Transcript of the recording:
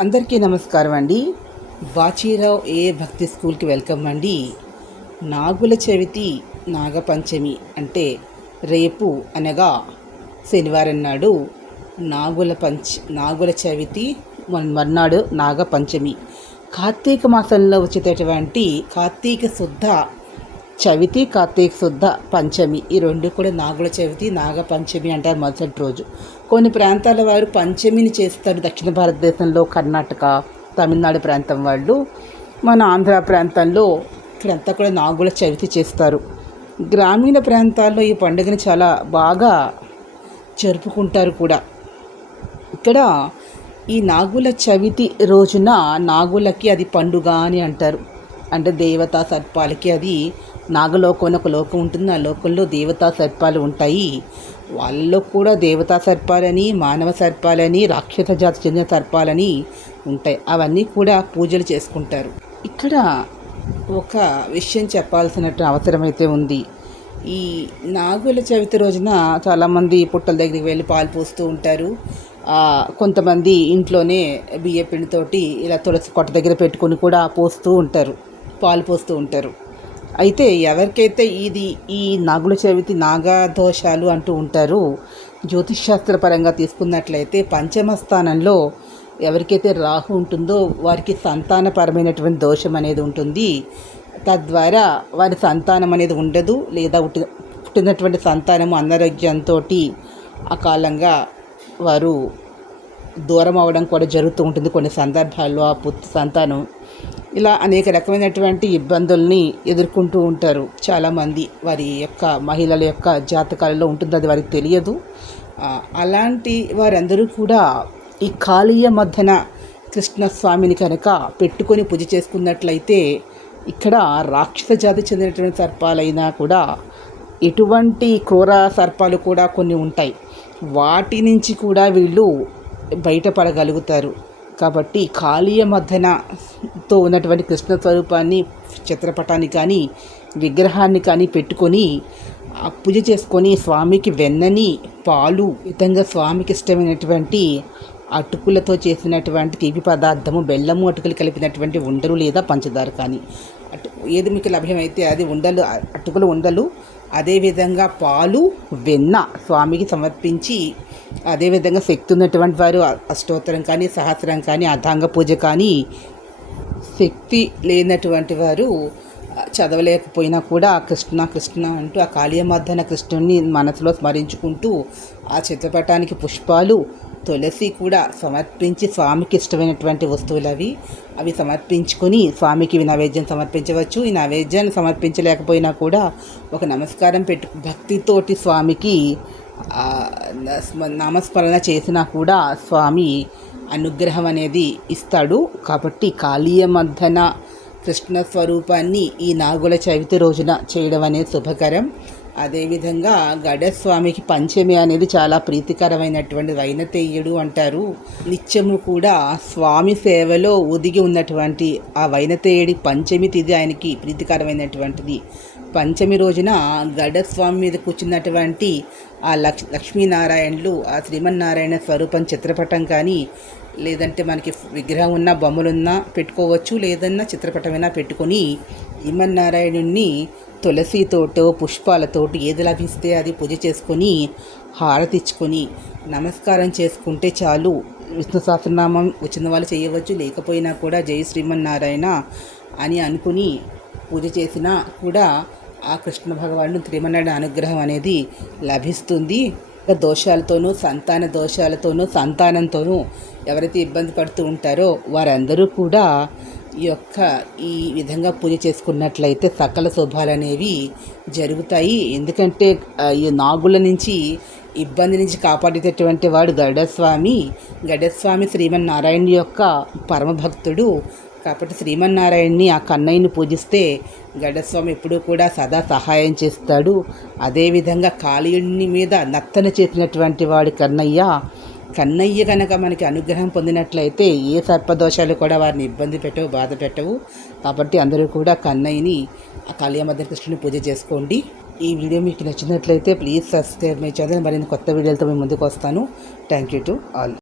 అందరికీ నమస్కారం అండి. బాచీరావు ఏ భక్తి స్కూల్కి వెల్కమ్ అండి. నాగుల చవితి నాగపంచమి అంటే రేపు అనగా శనివారం నాడు నాగుల పంచ నాగుల చవితి మన- మర్నాడు నాగపంచమి. కార్తీక మాసంలో వచ్చేటటువంటి కార్తీక శుద్ధ చవితి కార్తీక శుద్ధ పంచమి. ఈ రెండు కూడా నాగుల చవితి నాగ పంచమి అంటారు మొదటి రోజు. కొన్ని ప్రాంతాల వారు పంచమిని చేస్తారు. దక్షిణ భారతదేశంలో కర్ణాటక తమిళనాడు ప్రాంతం వాళ్ళు. మన ఆంధ్ర ప్రాంతంలో ఇక్కడంతా కూడా నాగుల చవితి చేస్తారు. గ్రామీణ ప్రాంతాల్లో ఈ పండుగని చాలా బాగా జరుపుకుంటారు కూడా. ఇక్కడ ఈ నాగుల చవితి రోజున నాగులకి అది పండుగ అని అంటారు. అంటే దేవతా సర్పాలకి అది నాగలోకం ఒక లోకం ఉంటుంది. ఆ లోకంలో దేవతా సర్పాలు ఉంటాయి. వాళ్ళలో కూడా దేవతా సర్పాలని మానవ సర్పాలని రాక్షస జాతి చెందిన సర్పాలని ఉంటాయి. అవన్నీ కూడా పూజలు చేసుకుంటారు. ఇక్కడ ఒక విషయం చెప్పాల్సినట్టు అవసరమైతే ఉంది. ఈ నాగుల చవితి రోజున చాలామంది పుట్టల దగ్గరికి వెళ్ళి పాలు పోస్తూ ఉంటారు. కొంతమంది ఇంట్లోనే బియ్య పిండితోటి ఇలా తులసి కొట్ట దగ్గర పెట్టుకొని కూడా పోస్తూ ఉంటారు. పాలు పోస్తూ ఉంటారు. అయితే ఎవరికైతే ఇది ఈ నాగుల చవితి నాగదోషాలు అంటూ ఉంటారు జ్యోతిష్ తీసుకున్నట్లయితే పంచమ స్థానంలో ఎవరికైతే రాహు ఉంటుందో వారికి సంతానపరమైనటువంటి దోషం అనేది ఉంటుంది. తద్వారా వారి సంతానం అనేది ఉండదు లేదా పుట్టినటువంటి సంతానము అనారోగ్యంతో అకాలంగా వారు దూరం అవ్వడం కూడా జరుగుతూ ఉంటుంది. కొన్ని సందర్భాల్లో ఆ పుత్ సంతానం ఇలా అనేక రకమైనటువంటి ఇబ్బందుల్ని ఎదుర్కొంటూ ఉంటారు చాలామంది. వారి యొక్క మహిళల యొక్క జాతకాలలో ఉంటుంది అది వారికి తెలియదు. అలాంటి వారందరూ కూడా ఈ కాళీయ మధ్యన కృష్ణస్వామిని కనుక పెట్టుకొని పూజ చేసుకున్నట్లయితే ఇక్కడ రాక్షస జాతి చెందినటువంటి సర్పాలైనా కూడా ఎటువంటి క్రూర సర్పాలు కూడా కొన్ని ఉంటాయి. వాటి నుంచి కూడా వీళ్ళు బయటపడగలుగుతారు. కాబట్టి కాళీయ మధ్యనతో ఉన్నటువంటి కృష్ణ స్వరూపాన్ని చిత్రపటాన్ని కానీ విగ్రహాన్ని కానీ పెట్టుకొని పూజ చేసుకొని స్వామికి వెన్నని పాలు విధంగా స్వామికి ఇష్టమైనటువంటి అటుకులతో చేసినటువంటి తీపి పదార్థము బెల్లము అటుకులు కలిపినటువంటి ఉండలు లేదా పంచదార కానీ. అటు ఏది మీకు లభ్యమైతే అది ఉండలు అటుకులు ఉండలు అదేవిధంగా పాలు వెన్న స్వామికి సమర్పించి అదేవిధంగా శక్తి ఉన్నటువంటి వారు అష్టోత్తరం కానీ సహస్రం కానీ అథాంగ పూజ కానీ శక్తి లేనటువంటి వారు చదవలేకపోయినా కూడా కృష్ణ కృష్ణ అంటూ ఆ కాళీయమర్ధన కృష్ణుని మనసులో స్మరించుకుంటూ ఆ చిత్రపటానికి పుష్పాలు తులసి కూడా సమర్పించి స్వామికి ఇష్టమైనటువంటి వస్తువులు అవి అవి సమర్పించుకొని స్వామికి నైవేద్యం సమర్పించవచ్చు. ఈ నైవేద్యాన్ని సమర్పించలేకపోయినా కూడా ఒక నమస్కారం పెట్టు భక్తితోటి స్వామికి నామస్మరణ చేసినా కూడా స్వామి అనుగ్రహం అనేది ఇస్తాడు. కాబట్టి కాళీయమర్థన కృష్ణ స్వరూపాన్ని ఈ నాగుల చవితి రోజున చేయడం అనేది శుభకరం. అదేవిధంగా గడస్వామికి పంచమి అనేది చాలా ప్రీతికరమైనటువంటి వైనతేయుడు అంటారు. నిత్యము కూడా స్వామి సేవలో ఒదిగి ఉన్నటువంటి ఆ వైనతేయుడి పంచమి తిది ఆయనకి ప్రీతికరమైనటువంటిది. పంచమి రోజున గడస్వామి మీద కూర్చున్నటువంటి ఆ లక్ష్ లక్ష్మీనారాయణులు ఆ శ్రీమన్నారాయణ స్వరూపం చిత్రపటం కానీ లేదంటే మనకి విగ్రహం ఉన్న బొమ్మలున్నా పెట్టుకోవచ్చు లేదన్నా చిత్రపటమైనా పెట్టుకొని శ్రీమన్నారాయణుణ్ణి తులసితోటో పుష్పాలతోటి ఏది లభిస్తే అది పూజ చేసుకొని హారతిచ్చుకొని నమస్కారం చేసుకుంటే చాలు. విష్ణు సహస్రనామం వచ్చిన వాళ్ళు చేయవచ్చు లేకపోయినా కూడా జై శ్రీమన్నారాయణ అని అనుకుని పూజ చేసినా కూడా ఆ కృష్ణ భగవానుడు త్రిమన్నాడు అనుగ్రహం అనేది లభిస్తుంది. దోషాలతోనూ సంతాన దోషాలతోనూ సంతానంతోనూ ఎవరైతే ఇబ్బంది పడుతూ ఉంటారో వారందరూ కూడా యొక్క ఈ విధంగా పూజ చేసుకున్నట్లయితే సకల శుభాలు అనేవి జరుగుతాయి. ఎందుకంటే ఈ నాగుల నుంచి ఇబ్బంది నుంచి కాపాడేటటువంటి వాడు గరుడస్వామి. గరుడస్వామి శ్రీమన్నారాయణ యొక్క పరమభక్తుడు. కాబట్టి శ్రీమన్నారాయణని ఆ కన్నయ్యని పూజిస్తే గడస్వామి ఎప్పుడూ కూడా సదా సహాయం చేస్తాడు. అదేవిధంగా కాళీయుడిని మీద నత్తన చేసినటువంటి వాడు కన్నయ్య కన్నయ్య కనుక మనకి అనుగ్రహం పొందినట్లయితే ఏ సర్పదోషాలు కూడా వారిని ఇబ్బంది పెట్టవు బాధ పెట్టవు. కాబట్టి అందరూ కూడా కన్నయ్యని ఆ కళ్యామద్ర కృష్ణుని పూజ చేసుకోండి. ఈ వీడియో మీకు నచ్చినట్లయితే ప్లీజ్ సబ్స్క్రైబ్ మై ఛానల్. మరిన్ని కొత్త వీడియోలతో మేము ముందుకు వస్తాను. Thank you to all